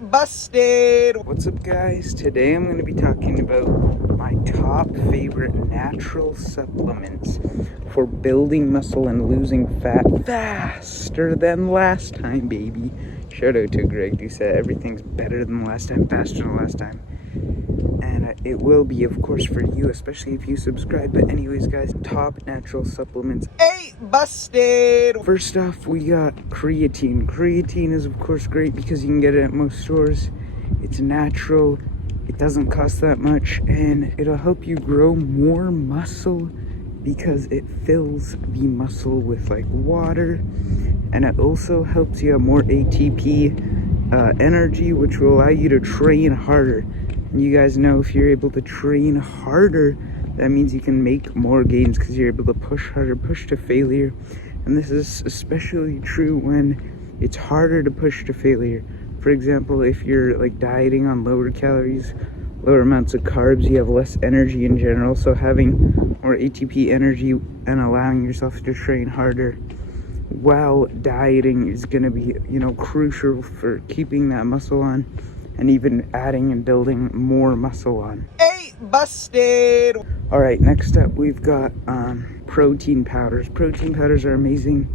Busted! What's up, guys? Today I'm going to be talking about my top favorite natural supplements for building muscle and losing fat faster than last time, baby. Shout out to Greg Doucette. Everything's better than last time, faster than last time. And it will be, of course, for you, especially if you subscribe. But anyways, guys, top natural supplements. Hey, busted! First off, we got creatine. Creatine is, of course, great because you can get it at most stores. It's natural. It doesn't cost that much. And it'll help you grow more muscle because it fills the muscle with, like, water. And it also helps you have more ATP energy, which will allow you to train harder. And you guys know if you're able to train harder, that means you can make more gains because you're able to push harder, push to failure. And this is especially true when it's harder to push to failure. For example, if you're like dieting on lower calories, lower amounts of carbs, you have less energy in general. So having more ATP energy and allowing yourself to train harder while dieting is going to be, crucial for keeping that muscle on. And even adding and building more muscle on. Hey, busted! Alright, next up we've got protein powders. Protein powders are amazing.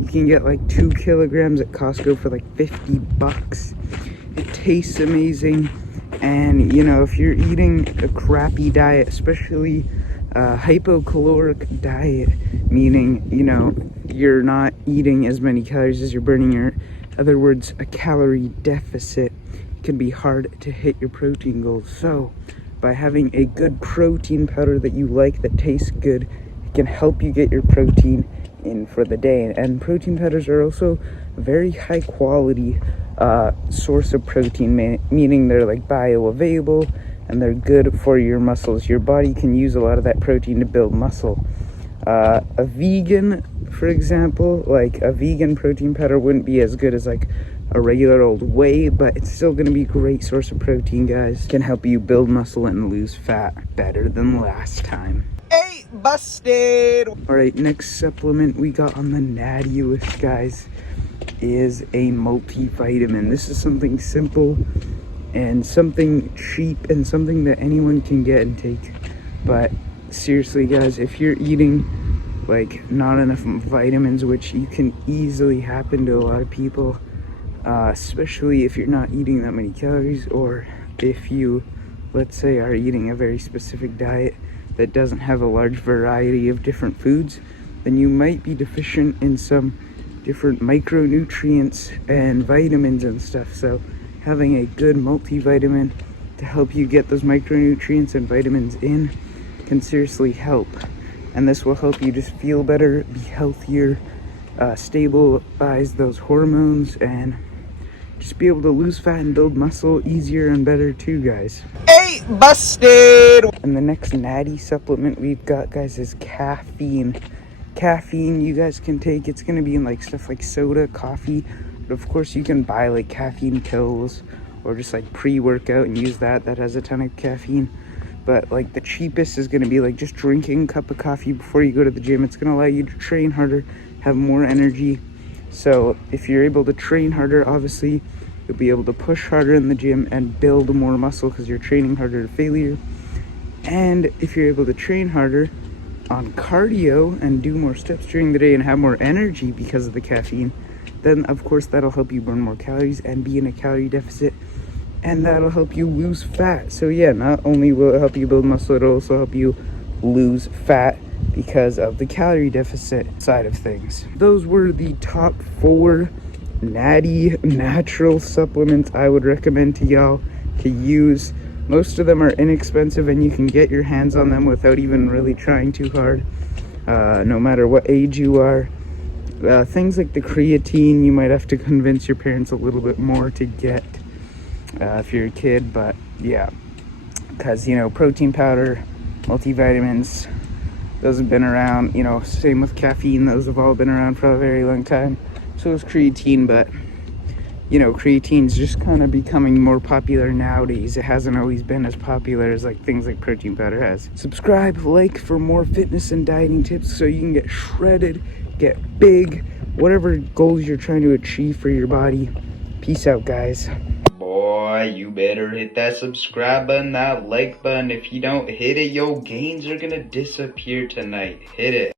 You can get like 2 kilograms at Costco for like $50. It tastes amazing. And, if you're eating a crappy diet, especially a hypocaloric diet, meaning, you're not eating as many calories as you're burning, in other words, a calorie deficit, can be hard to hit your protein goals. So by having a good protein powder that you like, that tastes good, it can help you get your protein in for the day. And protein powders are also a very high quality source of protein, meaning they're like bioavailable and they're good for your muscles. Your body can use a lot of that protein to build muscle. A vegan, for example, like a vegan protein powder wouldn't be as good as like a regular old whey, but it's still going to be a great source of protein, guys. Can help you build muscle and lose fat better than last time. Hey, busted! Alright, next supplement we got on the natty list, guys, is a multivitamin. This is something simple and something cheap and something that anyone can get and take. But seriously, guys, if you're eating like not enough vitamins, which you can easily happen to a lot of people, especially if you're not eating that many calories, or if you, let's say, are eating a very specific diet that doesn't have a large variety of different foods, then you might be deficient in some different micronutrients and vitamins and stuff. So having a good multivitamin to help you get those micronutrients and vitamins in can seriously help. And this will help you just feel better, be healthier, stabilize those hormones, and just be able to lose fat and build muscle easier and better too, guys. Hey, busted! And the next natty supplement we've got, guys, is caffeine. Caffeine you guys can take. It's going to be in like stuff like soda, coffee. But of course you can buy like caffeine pills or just like pre-workout and use that. That has a ton of caffeine. But like the cheapest is going to be like just drinking a cup of coffee before you go to the gym. It's going to allow you to train harder, have more energy. So if you're able to train harder, obviously you'll be able to push harder in the gym and build more muscle because you're training harder to failure. And if you're able to train harder on cardio and do more steps during the day and have more energy because of the caffeine, then of course that'll help you burn more calories and be in a calorie deficit, and that'll help you lose fat. So yeah, not only will it help you build muscle, it'll also help you lose fat because of the calorie deficit side of things. Those were the top 4 natty natural supplements I would recommend to y'all to use. Most of them are inexpensive and you can get your hands on them without even really trying too hard, no matter what age you are. Things like the creatine, you might have to convince your parents a little bit more to get if you're a kid, but yeah, because protein powder, multivitamins, those have been around. Same with caffeine, those have all been around for a very long time. So is creatine, but creatine's just kind of becoming more popular nowadays. It hasn't always been as popular as like things like protein powder has. Subscribe, like for more fitness and dieting tips so you can get shredded, get big, whatever goals you're trying to achieve for your body. Peace out, guys. Boy. boy, you better hit that subscribe button, that like button. If you don't hit it, your gains are gonna disappear tonight. Hit it.